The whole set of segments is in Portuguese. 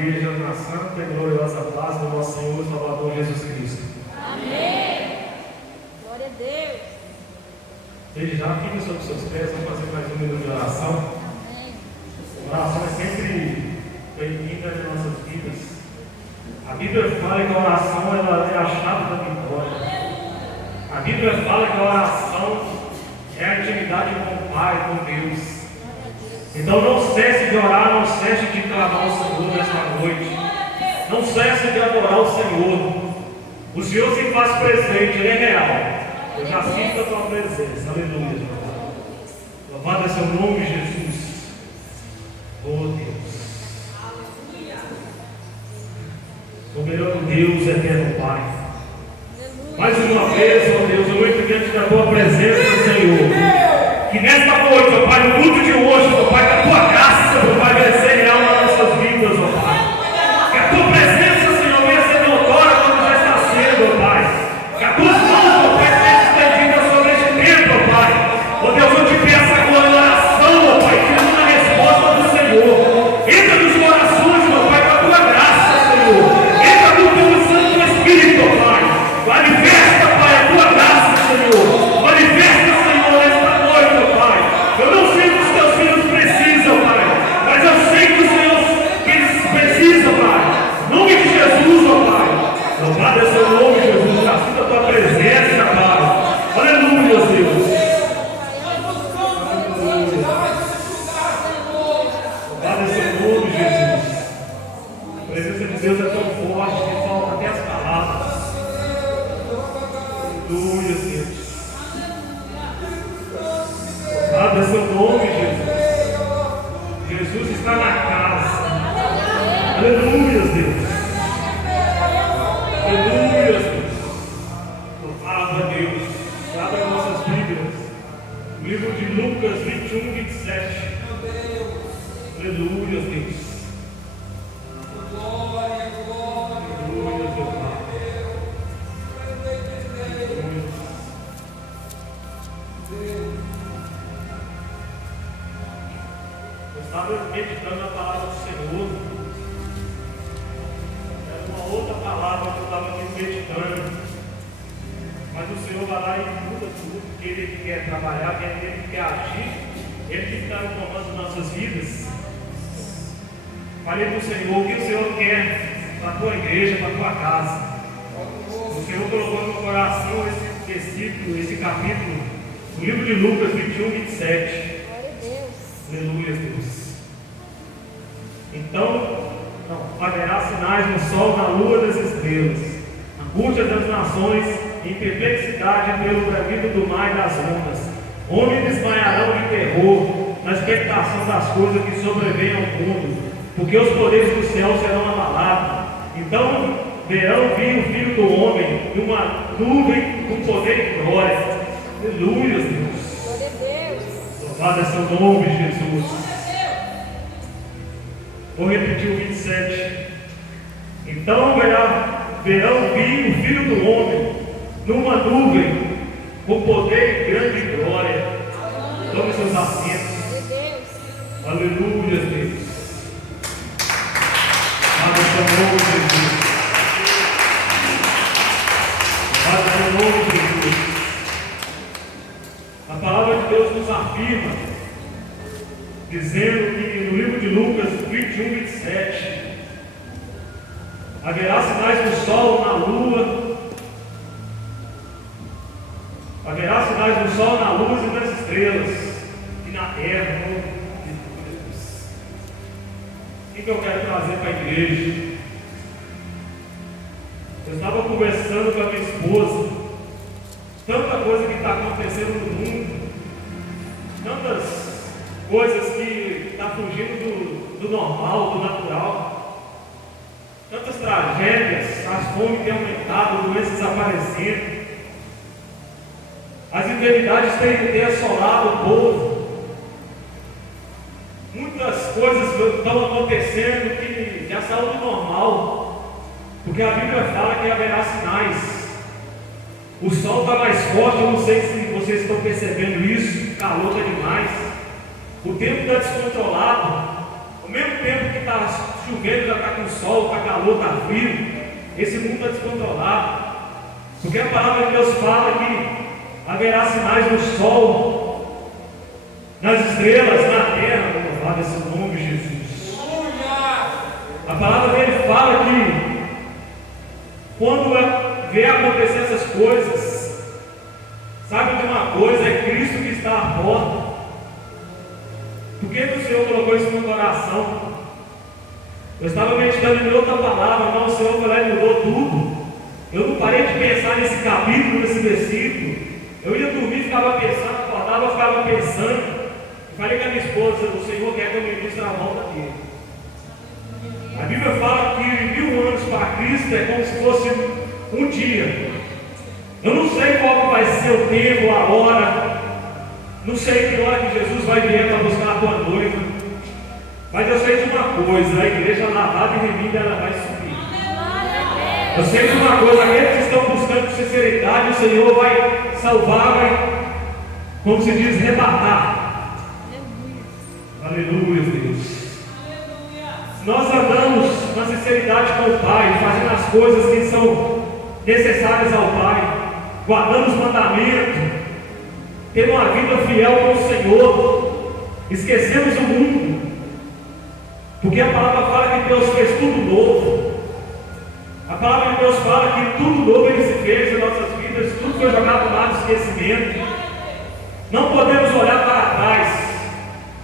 igreja na santa e gloriosa paz do nosso Senhor e Salvador Jesus Cristo. Amém. Glória a Deus. Desde já, fique sobre os seus pés, vamos fazer mais um minuto de oração. Amém. A oração é sempre bem-vinda nas nossas vidas. A Bíblia fala que a oração ela é a chave da vitória. A Bíblia fala que a oração é a intimidade com o Pai, com Deus. Então não cesse de orar, não cesse de clamar ao Senhor nesta noite. Não cesse de adorar o Senhor. O Senhor se faz presente, Ele é real. Eu já sinto a tua presença, aleluia. Louvado é seu nome, Jesus. Oh Deus. Soberano Deus, eterno Pai. Mais uma vez, ó Deus, eu entro diante da tua presença, Senhor. Que nesta noite, ó Pai, no culto de hoje, ó Pai, que a tua graça, ó Pai, venha ser real nas nossas vidas, ó Pai. Que a tua presença, Senhor, venha ser notória como já está sendo, ó Pai. Que as tuas mãos, ó Pai, sejam estendidas sobre este templo, ó Pai. Ó Deus, eu te peço agora em oração, ó Pai, tendo uma resposta do Senhor. Entra nos corações, ó Pai, com a tua graça, Senhor. Entra no teu Santo Espírito, ó Pai. Manifesta, Pai, a tua graça, Senhor. Manifesta, Senhor, nesta noite, ó Pai. Eu não sei o que os teus filhos precisam, Pai, mas eu sei que os Senhor, que eles precisam, Pai. Em nome de Jesus, ó Pai. Louvado é seu nome, Jesus. Já sinto a tua presença, Pai. Aleluia, Deus. Louvado é seu nome, Jesus. A presença de Deus é tão forte que falta até as palavras. Aleluia, Deus. Louvado é seu nome, Jesus. Jesus está na casa. Aleluia, Deus. Aleluia, Deus. Louvado a Deus. Abra nossas Bíblias. O livro de Lucas 21, 27. Aleluia, Deus. Aleluia, Deus. Eu estava meditando na palavra do Senhor. Era uma outra palavra que eu estava aqui meditando. Mas o Senhor vai lá e muda tudo, porque Ele quer trabalhar, Ele quer agir, Ele que está no comando das nossas vidas. Falei para o Senhor o que o Senhor quer para a tua igreja, para a tua casa. O Senhor colocou no meu coração esse versículo, esse capítulo, no livro de Lucas 21, 27. Glória a Deus. Aleluia, Deus. Então, haverá sinais no sol, na lua e nas estrelas, angústia das nações, em perplexidade pelo bravido do mar e das ondas. Homens desmaiarão de terror, na expectação das coisas que sobrevêm ao mundo, porque os poderes do céu serão abalados. Então verão vir o Filho do Homem numa nuvem com poder e glória. Aleluia, Deus. Glória a Deus. Louvado é seu nome, Jesus. Vou repetir o 27. Então verão vir o Filho do Homem numa nuvem com poder e grande glória. Tome seus assentos. Glória a Deus. Aleluia, Deus. Louvado é seu nome, Jesus. Louvado é seu nome, Jesus. A palavra de Deus nos afirma, dizendo que no livro de Lucas 21, 27, haverá sinais no sol, na lua, haverá sinais no sol, na luz e nas estrelas, e na terra. O que eu quero trazer para a igreja? Eu estava conversando com a minha esposa, tanta coisa que está acontecendo no mundo, tantas coisas que estão fugindo do normal, do natural, tantas tragédias, as fomes têm aumentado, doenças aparecendo, as enfermidades têm assolado o povo, muitas coisas estão acontecendo que já saiu do normal, porque a Bíblia fala que haverá sinais. O sol está mais forte, eu não sei se vocês estão percebendo isso, o calor está demais, o tempo está descontrolado, ao mesmo tempo que está chovendo, já está com sol, está calor, está frio. Esse mundo está descontrolado. Porque a palavra de Deus fala que haverá sinais no sol, nas estrelas, na terra. Louvado esse nome, Jesus. A palavra dele fala que quando vê acontecer essas coisas, sabe de uma coisa? É Cristo que está à porta. Por que o Senhor colocou isso no meu coração? Eu estava meditando em outra palavra, mas o Senhor foi lá e mudou tudo. Eu não parei de pensar nesse capítulo, nesse versículo. Eu ia dormir, ficava pensando, acordava, ficava pensando. E falei com a minha esposa: o Senhor quer que eu ministre a volta dele. A Bíblia fala que 1000 anos para Cristo é como se fosse um dia. Eu não sei qual vai ser o tempo, a hora. Não sei que hora que Jesus vai vir para buscar a tua noiva. Mas eu sei de uma coisa: a igreja lavada e remida, ela vai subir. Eu sei de uma coisa: aqueles que estão buscando sinceridade, o Senhor vai salvar, vai, como se diz, rebatar. Aleluia, Deus. Se nós andamos na sinceridade com o Pai, fazendo as coisas que são necessárias ao Pai, guardando os mandamentos, tendo uma vida fiel com o Senhor, esquecemos o mundo. Porque a palavra fala que Deus fez tudo novo. A palavra de Deus fala que tudo novo Ele se fez em nossas vidas, tudo foi jogado lá no esquecimento. Não podemos olhar para trás,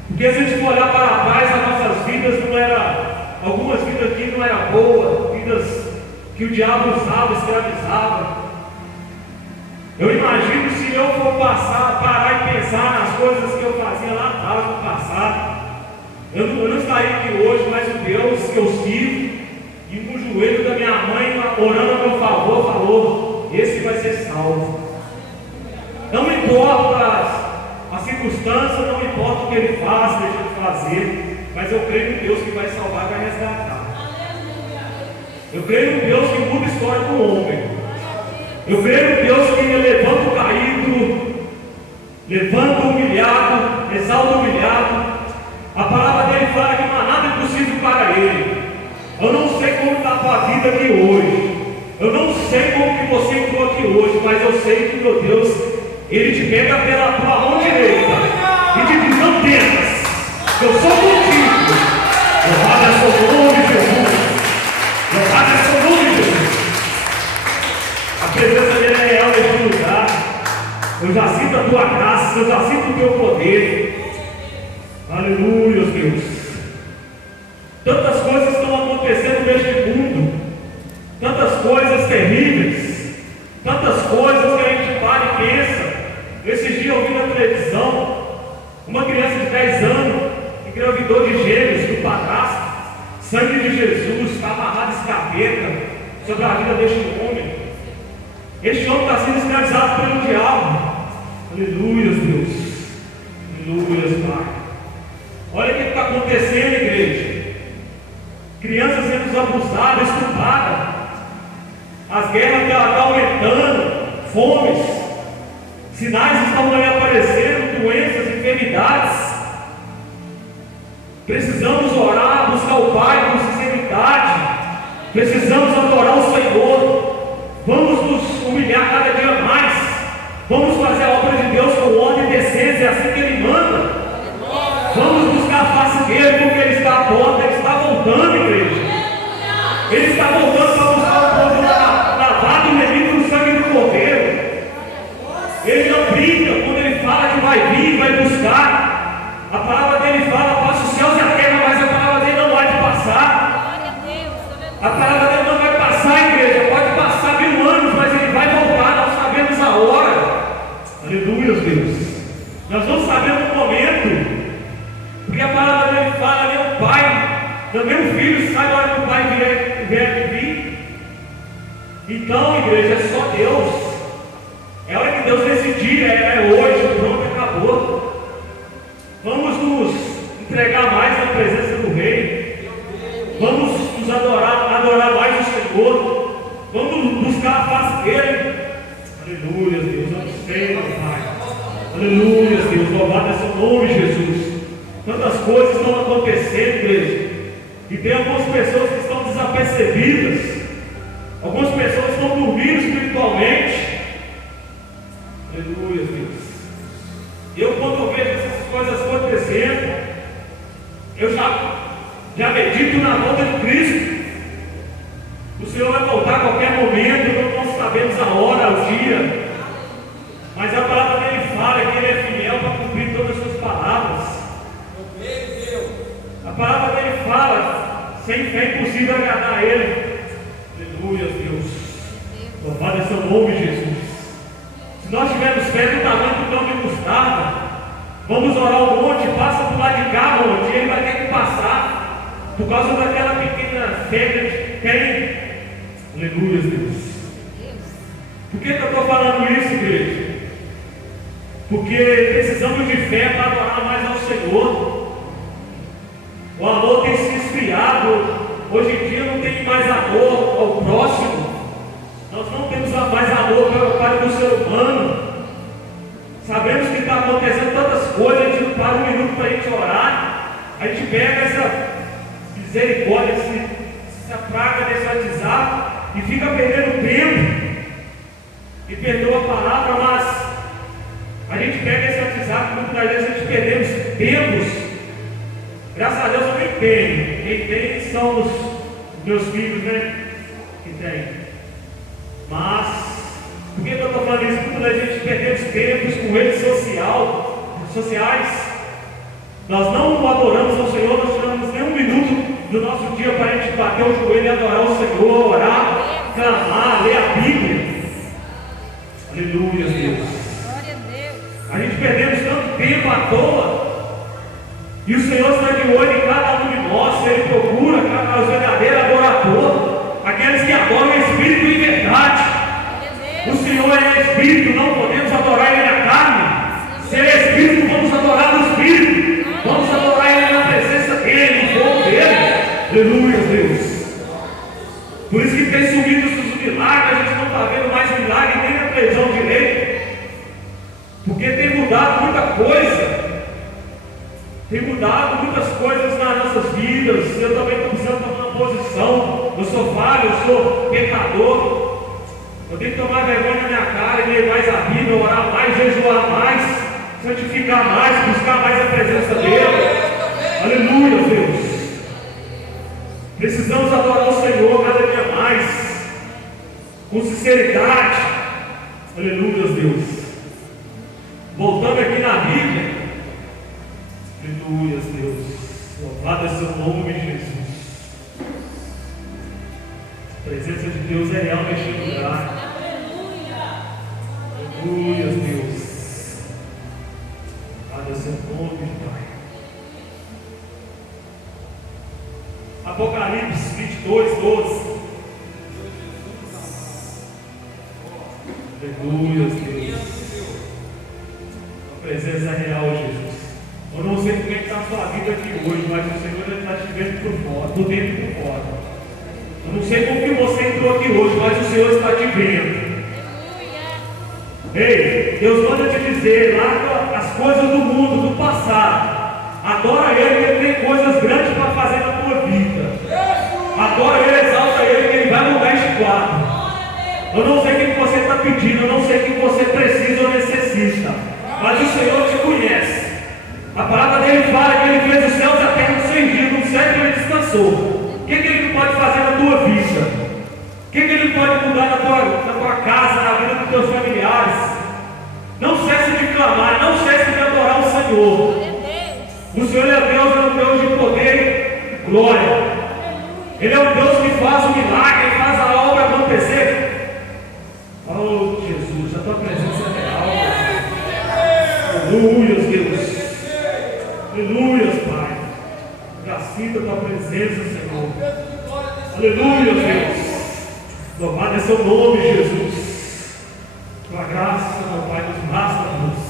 porque se a gente for olhar para trás, as nossas vidas não eram, algumas vidas aqui não eram boas, vidas que o diabo usava, escravizava. Eu imagino se eu for parar e pensar nas coisas que eu fazia lá atrás, no passado. Eu não estaria aqui hoje, mas o Deus que eu sirvo, e com o joelho da minha mãe orando a meu favor, falou: esse vai ser salvo. Não importa a circunstância, não importa o que ele faz, deixa de fazer, mas eu creio em Deus que vai salvar e vai resgatar. Eu creio em Deus que muda a história do homem. Eu creio em Deus que levanta o caído, levanta o humilhado, exalta o humilhado. A palavra dele fala que não há nada impossível para ele. Eu não sei como está a tua vida aqui hoje. Eu não sei como que você entrou aqui hoje, mas eu sei que, meu Deus, Ele te pega pela tua mão direita e te diz: não temas, eu sou contigo. Louvado é seu nome, Jesus. Louvado é seu nome, Jesus. A presença dele é real neste lugar. Eu já sinto a tua graça, eu já sinto o teu poder. Aleluia, Deus. Tantas coisas estão acontecendo neste mundo, tantas coisas terríveis, tantas coisas que a gente para e pensa. Esses dias eu vi na televisão uma criança de 10 anos engravidou de gêmeos do padrasto. Sangue de Jesus está amarrado esse capeta sobre a vida deste homem. Este homem está sendo escravizado pelo diabo. Aleluia, Deus. Aleluia, Pai. Olha o que está acontecendo, igreja. Crianças sendo abusadas, estupradas. As guerras estão aumentando. Fomes. Sinais estão aí aparecendo. Doenças, enfermidades. Precisamos orar, buscar o Pai com sinceridade. Precisamos adorar o Senhor. Vamos nos humilhar cada dia mais. Vamos fazer a obra de Deus com ordem e decência, é assim que Ele manda. Vamos buscar a face dele, porque Ele está à porta, Ele está voltando, igreja. Ele está voltando para buscar o povo lavado e remido no sangue do Cordeiro. Ele não brinca quando Ele fala que vai vir, vai buscar. A palavra dele fala: passa os céus e a terra, mas a palavra dele não vai passar. A palavra dele não vai passar, igreja. Pode passar 1000 anos, mas Ele vai voltar. Nós sabemos a hora. Aleluia, Deus. Nós não sabemos o momento. Porque a palavra dele fala: meu pai, também o filho sabe a hora que o pai vier vir. Então, igreja, é só Deus. É a hora que Deus decidir, é hoje, pronto, acabou. Vamos nos entregar mais na presença do Rei. Vamos nos adorar mais o Senhor. Vamos buscar a face dele. Aleluia, Deus, eu te sei, meu Pai. Aleluia, Deus, louvado é seu nome, Jesus. Tantas coisas estão acontecendo, igreja. E tem algumas pessoas que estão desapercebidas. Algumas pessoas estão dormindo espiritualmente. Aleluia, Deus. Eu, quando eu vejo essas coisas acontecendo, eu já medito na volta de Cristo. O Senhor vai voltar a qualquer momento, não sabemos a hora, o dia. Mas a palavra dele fala que ele é fiel para cumprir todas as suas palavras. A palavra dele fala, sem fé é impossível agradar a ele. Aleluia, Deus. Louvado é seu nome, Jesus. Se nós tivermos fé do tamanho do grão de mostarda, vamos orar o monte, passa por lá de cá, monte, e ele vai ter que passar, por causa daquela pequena fé que a gente tem. Aleluia, Deus. Por que eu estou falando isso, igreja? Porque precisamos de fé para adorar mais ao Senhor. O amor tem se esfriado. Hoje em dia não tem mais amor ao próximo. Nós não temos mais amor para o ser humano. Sabemos que está acontecendo tantas coisas, a gente não para um minuto para a gente orar. A gente pega essa misericórdia, essa praga desse WhatsApp e fica perdendo tempo. E perdoa a palavra, mas a gente pega esse WhatsApp, muitas vezes a gente perdemos tempos. Graças a Deus eu nem tenho. Quem tem são os meus filhos, né? Que tem. Mas, por que eu estou falando isso? Muitas vezes a gente perdemos tempos com redes sociais. Nós não adoramos ao Senhor, nós tiramos nem um minuto do nosso dia para a gente bater o joelho e adorar o Senhor, orar, clamar, ler a Bíblia. Aleluia, Deus. Glória a Deus. A gente perdemos tanto tempo à toa. E o Senhor está de olho em cada um de nós. Ele procura os verdadeiros adoradores, aqueles que adoram em espírito e em verdade. O Senhor é espírito, não podemos adorar Ele na carne. Se Ele é espírito, vamos adorar no espírito. Vamos adorar Ele na presença dEle, no fogo dEle. Aleluia, Deus. Por isso que tem sumido os milagres, a gente não está vendo mais milagre nem na televisão direito. Porque tem mudado muita coisa. Tem mudado muitas coisas nas nossas vidas. Eu também estou precisando tomar uma posição. Eu sou falho, eu sou pecador. Eu tenho que tomar vergonha na minha cara e ler mais a Bíblia, orar mais, jejuar mais, santificar mais, buscar mais a presença dEle. Aleluia, Deus. Precisamos adorar o Senhor cada dia mais, com sinceridade. Aleluia, Deus. Voltando aqui na Bíblia. Aleluia, Deus. Louvado é seu nome, Jesus. A presença de Deus é real neste lugar. Aleluia, Deus. Louvado é seu nome, Pai. Apocalipse 22, 12. Aleluia, Deus. A presença é real, Jesus. Eu não sei como é que está a sua vida aqui hoje, mas o Senhor já está te vendo por fora, por dentro e por fora. Eu não sei como que você entrou aqui hoje, mas o Senhor está te vendo. Ei, Deus manda te dizer, larga as coisas do mundo, do passado. Adora Ele, que Ele tem coisas grandes para fazer na tua vida. Adora Ele, exalta Ele, que Ele vai mudar este quadro. Eu não sei o que você está pedindo, eu não sei o que você precisa ou necessita, mas o Senhor te conhece. A palavra dele fala que Ele fez os céus e a terra em 6 dias, no sétimo Ele descansou. O que Ele não pode fazer na tua vida? O que Ele não pode mudar na tua casa, na vida dos teus familiares? Não cesse de clamar, não cesse de adorar o Senhor. O Senhor é Deus, é um Deus de poder e glória. Ele é um Deus que faz o milagre, Ele faz a obra acontecer. Oh, Jesus, a tua presença é real. Aleluia, Deus. Aleluia, Pai. Gracita a tua presença, Senhor. Aleluia, Deus. Louvado é seu nome, Jesus. Tua graça, meu Pai, nos basta, Deus.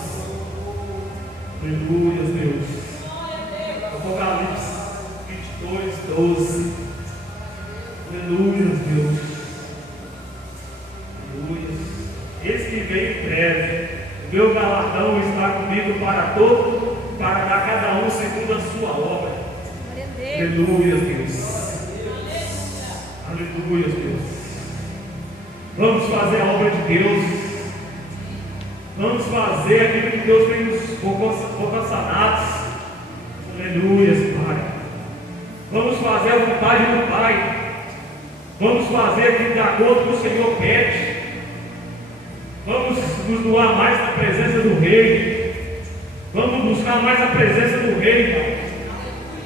Aleluia, Deus. Apocalipse 22, 12. Aleluia, Deus. Aleluia. Esse que vem em breve, o meu galardão está comigo para dar cada um segundo a sua obra. Aleluia, Deus. Aleluia, Deus. Vamos fazer a obra de Deus. Vamos fazer aquilo que Deus tem nos vocacionados. Aleluia, Pai. Vamos fazer a vontade do Pai. Vamos fazer aquilo de acordo com o Senhor pede. Vamos nos doar mais na presença do Rei. Vamos buscar mais a presença do Rei, Pai.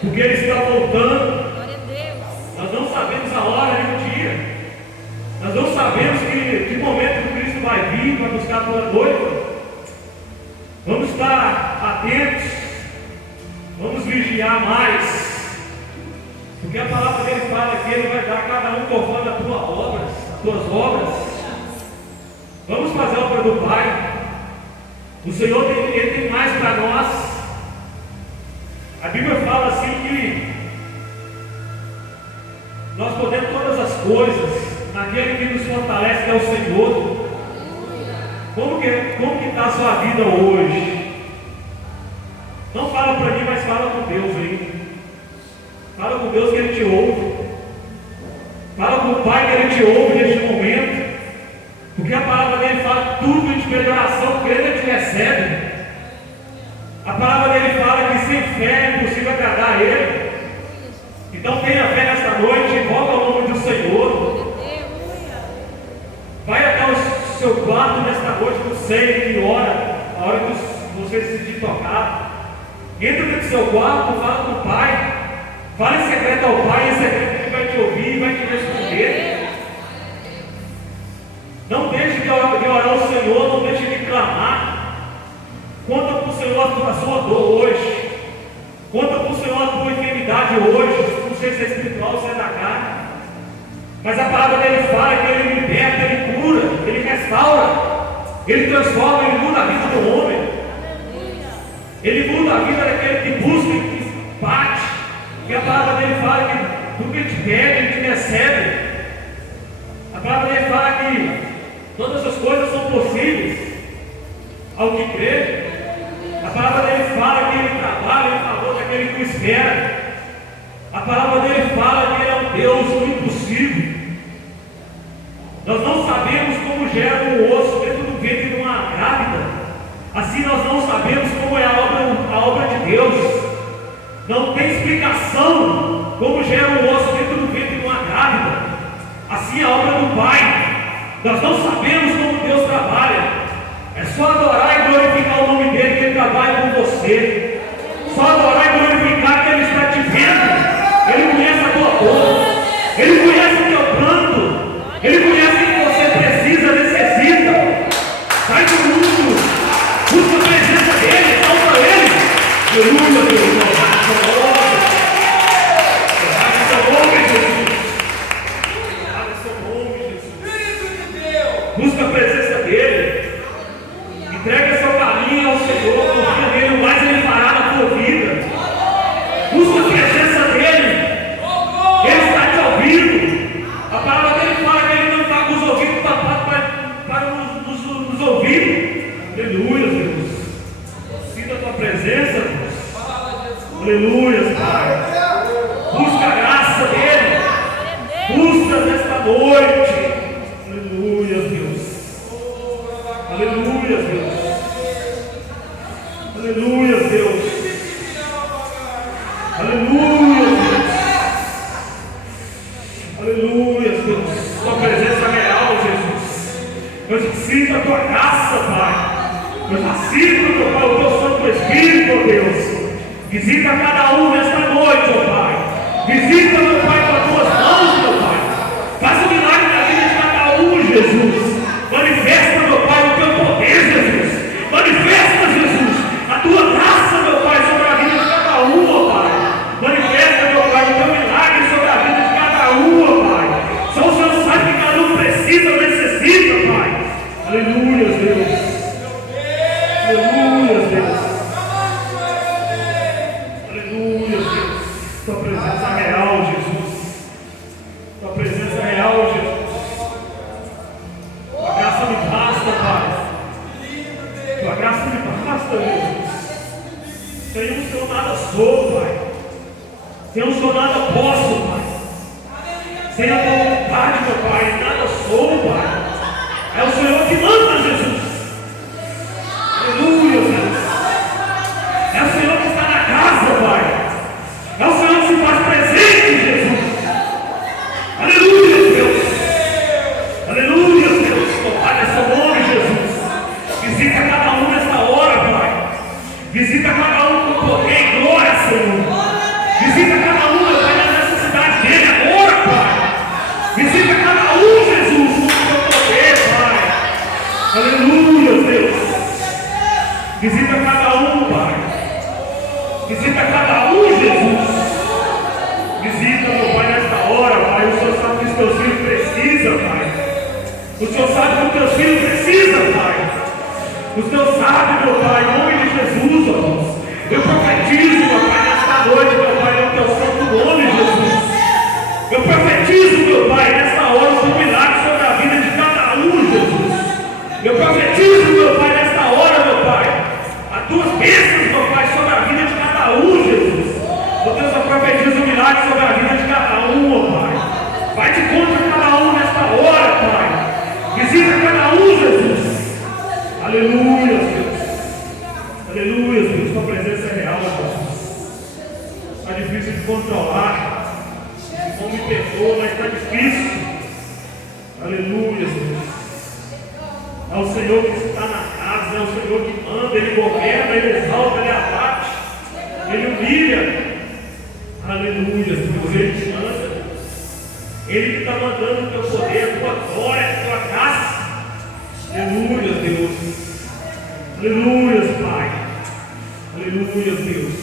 Porque Ele está voltando. Glória a Deus. Nós não sabemos a hora nem o dia. Nós não sabemos que momento que Cristo vai vir para buscar a tua noiva. Vamos estar atentos. Vamos vigiar mais. Porque a palavra dele fala que Ele vai dar a cada um conforme as tuas obras. Vamos fazer a obra do Pai. O Senhor Ele tem mais para nós. A Bíblia fala assim que nós podemos todas as coisas naquele que nos fortalece, que é o Senhor. Como que está a sua vida hoje? Não fala para mim, mas fala com Deus aí. Fala com Deus que Ele te ouve. Fala com o Pai que Ele te ouve neste momento. Porque a palavra dele fala tudo que a gente pede oração, crendo Ele te recebe. A palavra dele fala que sem fé é impossível agradar a Ele. Então tenha fé nesta noite, invoca o nome do Senhor. Vai até o seu quarto nesta noite com ceia e ora, a hora que você se sentir tocado. Entra dentro do seu quarto, fala com o Pai. Fala em secreto ao Pai, em secreto Ele vai te ouvir e vai te responder. Não deixe de orar ao Senhor, não deixe de clamar. Conta para o Senhor a sua dor hoje. Conta para o Senhor a tua enfermidade hoje. Não sei se é espiritual ou se é da carne. Mas a palavra dele fala que Ele liberta, Ele cura, Ele restaura, Ele transforma, Ele muda a vida do homem. Ele muda a vida daquele que busca e que bate. E a palavra dele fala que tudo que Ele te pede, Ele te recebe. A palavra dele fala que todas as coisas são possíveis ao que crê. A palavra dele fala que Ele trabalha em favor daquele que o espera. A palavra dele fala que Ele é um Deus do impossível. Nós não sabemos como gera um osso dentro do ventre de uma grávida. Assim nós não sabemos como é a obra de Deus. Não tem explicação como gera um osso dentro do ventre de uma grávida. Assim é a obra do Pai. Nós não sabemos como Deus trabalha. É só adorar e glorificar o nome dele que Ele trabalha com você. Só adorar e glorificar que Ele está te vendo. Ele conhece a tua dor. Ele conhece o teu pranto. Ele conhece o que você precisa, necessita. Sai do mundo. Busca a presença dEle. Salva Ele. Aleluia, Deus. Busca a presença dEle. Entrega seu caminho ao Senhor. Confia nele, o mais Ele fará na tua vida. Busca a presença dEle. Ele está te ouvindo. A palavra dele fala que Ele não está com os ouvidos tapados para nos ouvir. Aleluia, Deus. Sinta a tua presença, Deus. Aleluia, Pai. Busca a graça dEle. Busca nesta noite. Aleluia, Deus. Aleluia, Deus. Aleluia, Deus. Aleluia, Deus. Aleluia, Deus. Tua presença real, Jesus. Eu necessito a tua graça, Pai. Eu necessito, meu Pai, o teu Santo Espírito, ó Deus. Visita cada um nesta noite, ó Pai. Visita, meu Pai, com as tuas mãos, meu Pai. Faça um milagre na vida de cada um, Jesus. Manifesta, meu Pai, o teu poder, Jesus. Manifesta, Jesus, a tua graça, meu Pai, sobre a vida de cada um, ó Pai. Manifesta, meu Pai, o teu milagre sobre a vida de cada um, ó Pai. Só o Senhor sabe que cada um precisa, necessita, Pai. Aleluia, Deus. Aleluia, Deus. Aleluia, Deus. Tua presença real, Jesus. Tua presença real, Jesus. Sem o Senhor nada posso, Pai. Sem a tua vontade, meu Pai, nada sou, Pai. É o Senhor que manda, Jesus. Aleluia, Deus. É o Senhor que está na casa, Pai. É o Senhor que se faz presente, Jesus. Aleluia, Deus. Aleluia, Deus. Pai, nesse nome, Jesus. Visita cada um nesta hora, Pai. Visita cada um com poder e glória, Senhor. Visita cada um, meu Pai, na necessidade dele agora, Pai. Visita cada um, Jesus, com o teu poder, Pai. Aleluia, Deus. Visita cada um, Pai. Visita cada um, Jesus. Visita, meu Pai, nesta hora, Pai. O Senhor sabe que os teus filhos precisam, Pai. O Senhor sabe que os teus filhos precisam, Pai. O Senhor sabe, meu Pai, em nome de Jesus, ó Deus. Eu profetizo, meu Pai, nesta noite, meu Pai, no teu santo nome, Jesus. Eu profetizo, meu Pai, nesta hora, o teu milagre sobre a vida de cada um, Jesus. Eu profetizo, meu Pai, nesta hora, meu Pai, as tuas bênçãos, meu Pai, sobre a vida de cada um, Jesus. Ó Deus, eu profetizo o milagre sobre a vida de cada um, ó Pai. Vai de conta cada um nesta hora, Pai. Visita cada um, Jesus. Aleluia, Deus. Aleluia, Deus. Tua presença é real, Jesus. Está difícil de controlar. Não me perdoa, mas está difícil. Aleluia, Deus. É o Senhor que está na casa, é o Senhor que manda, Ele governa, Ele exalta, Ele abate, Ele humilha. Aleluia, Deus. Ele te manda. Ele que está mandando o teu poder, a tua glória, a tua graça. Aleluia, Deus. Aleluia, Pai. Aleluia, Deus.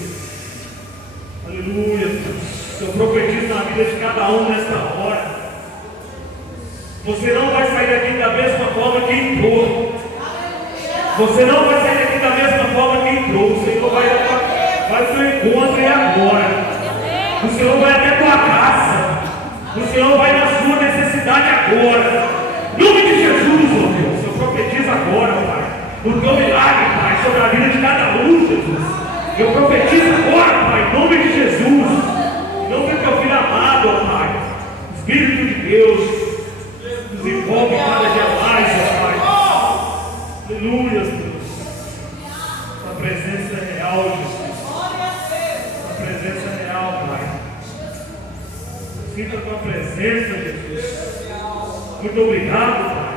Aleluia, Deus. Eu profetizo na vida de cada um nesta hora. Você não vai sair daqui da mesma forma que entrou. Você não vai sair daqui da mesma forma que entrou. O Senhor vai ao seu encontro e agora. O Senhor vai até a tua casa. O Senhor vai na sua necessidade agora. Em nome de Jesus, ó Deus, eu profetizo agora, Pai, o teu milagre, Pai, sobre a vida de cada um, Jesus. Eu profetizo agora, Pai, em nome de Jesus. Em nome do teu filho amado, ó Pai. Espírito de Deus, nos envolve cada dia mais, ó Pai. Aleluia, Deus. A presença é real, Jesus. A presença é real, Pai. Sinta a tua presença, Jesus. Muito obrigado, Pai.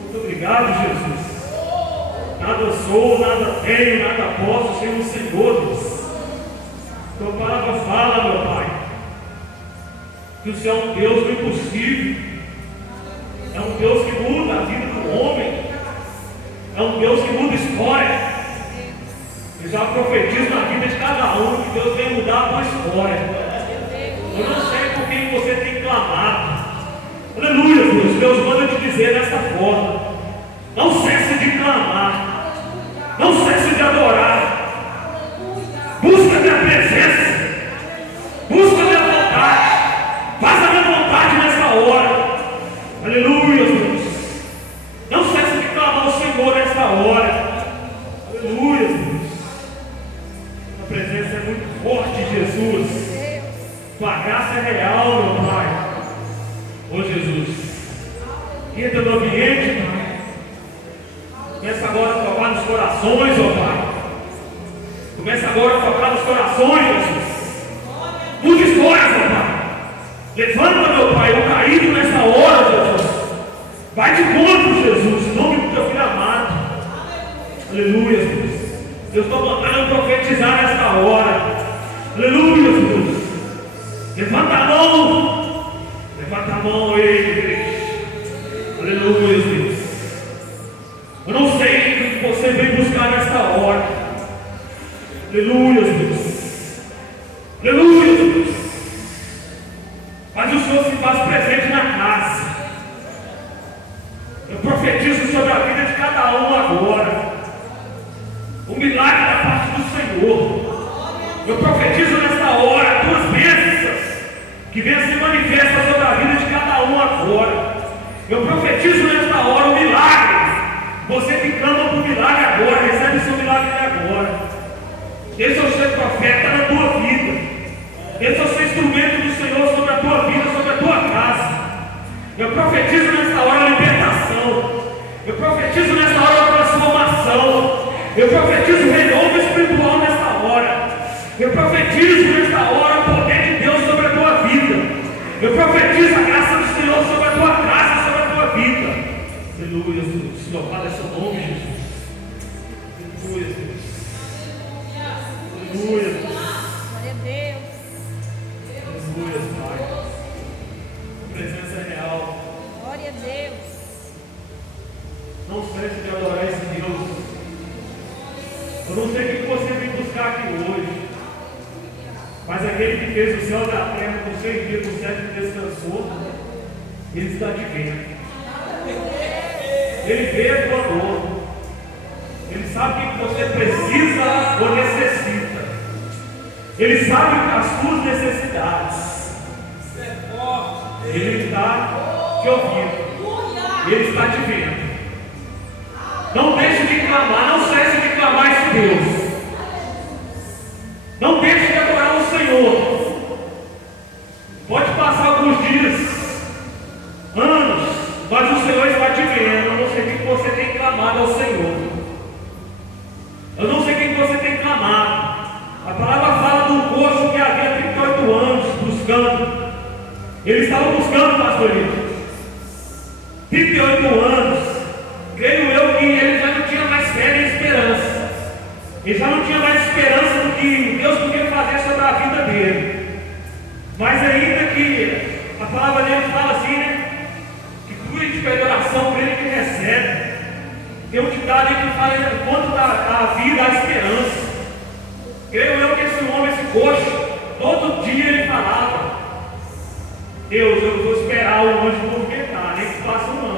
Muito obrigado, Jesus. Nada sou, nada tenho, nada posso sem o Senhor, Deus. Tua palavra fala, meu Pai, que o Senhor é um Deus do impossível. É um Deus que muda a vida do homem. É um Deus que muda a história. Eu já profetizo na vida de cada um que Deus vem mudar a tua história. Eu não sei por quem você tem clamado. Aleluia, Deus. Deus manda te dizer dessa forma: não cesse de clamar, não cesse de adorar. Busca a minha presença, busca a minha vontade, faça a minha vontade nessa hora. Aleluia, Deus. Não cesse de clamar ao Senhor nessa hora. Aleluia, Deus. A presença é muito forte, Jesus. Tua graça é real, meu Pai. Ô Jesus, entra no ambiente, Pai. Começa agora a tocar nos corações, ó Pai. Começa agora a tocar nos corações, Jesus. Mude histórias, ó Pai. Levanta, meu Pai, o caído nessa hora, Jesus. Vai de encontro, Jesus, em nome do teu filho amado. Aleluia, Jesus. Eu estou mandando profetizar nesta hora. Aleluia, Jesus. Levanta a mão. Levanta a mão, igreja. Aleluia, Deus. Eu não sei o que você vem buscar nesta hora. Aleluia, Deus. Aleluia, Deus. Mas o Senhor se faz presente na casa. Eu profetizo sobre a vida de cada um agora. Um milagre da parte do Senhor. Eu profetizo nesta hora tuas bênçãos que venham se manifestar sobre a vida de cada um agora. Eu profetizo nesta hora um milagre. Você que clama por milagre agora, recebe o seu milagre agora. Deixa eu ser profeta na tua vida. profetizo nesta hora libertação. Eu profetizo nesta hora transformação. Eu profetizo renovo espiritual nesta hora. Eu profetizo nesta hora o poder de Deus sobre a tua vida. Eu profetizo a graça do Senhor sobre a tua casa, sobre a tua vida. Aleluia, Senhor, Pai, é seu nome, Jesus. Aleluia, Deus. Aleluia, Deus. Glória a Deus. Aleluia, Pai. A presença é real. Glória a Deus. Não cesse de adorar esse Deus. Eu não sei o que você vem buscar aqui hoje, mas aquele que fez o céu e a terra com 6 dias, com 7 descansou, ele está te vendo. Ele vê a tua dor. Ele sabe o que você precisa ou necessita. Ele sabe as tuas necessidades. Ele está te ouvindo. Ele está te vendo. Não deixe de clamar, não cesse de clamar esse Deus. Não deixe de adorar o Senhor. Pode passar alguns dias, anos, mas o Senhor está te vendo. Eu não sei o que você tem clamado ao Senhor. Eu não sei o que você tem clamado. A palavra fala do coxo que havia 38 anos buscando. Ele estava buscando, pastorito. 38 anos. Creio eu que ele já não tinha mais fé nem esperança. Ele já não tinha mais esperança do que Deus podia fazer sobre a vida dele. Mas ainda que a palavra dele fala assim, né? Que cuide de oração para ele que recebe. Tem um ditado aí que fala quanto da vida a esperança. Creio eu que esse homem, esse coxo, todo dia ele falava: Deus, eu vou esperar o anjo movimentar, nem que passe um ano.